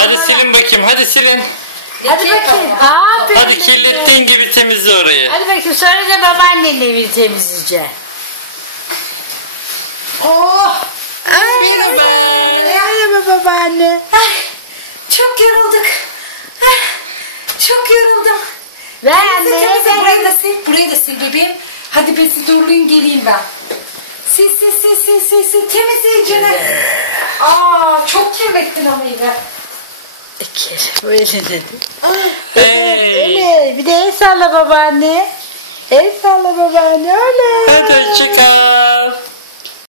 Hadi silin bakayım, hadi silin. Hadi bakayım. Aferin. Hadi kirlettiğin gibi temizle orayı. Hadi bakayım, sonra da babaannenin evini temizleyeceğim. Oh. Merhaba. Merhaba babaanne. Çok yorulduk. Çok yoruldum. Ver anneye Temizle, ver. burayı da sil. Burayı da sil bebeğim. Hadi beni doğrulayın geleyim ben. Sil. Temiz iyicene. Çok kirlettin ama yine. Bu elini. Hey. Öyle. Bir de el salla babaanne. El salla babaanne. Öyle. Hadi hoşça kal.